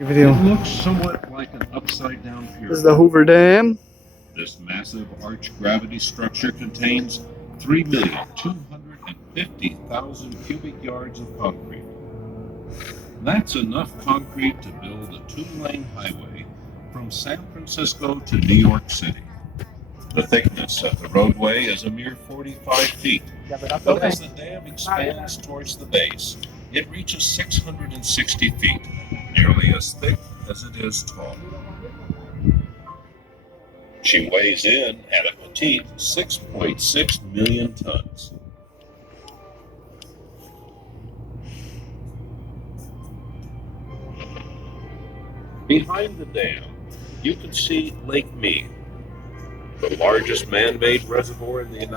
Video. It looks somewhat like an upside-down pyramid. This is the Hoover Dam. This massive arch gravity structure contains 3,250,000 cubic yards of concrete. That's enough concrete to build a 2-lane highway from San Francisco to New York City. The thickness of the roadway is a mere 45 feet, but as the dam expands towards the base, it reaches 660 feet, nearly as thick as it is tall. She weighs in at a petite 6.6 million tons. Behind the dam, you can see Lake Mead, the largest man-made reservoir in the United States.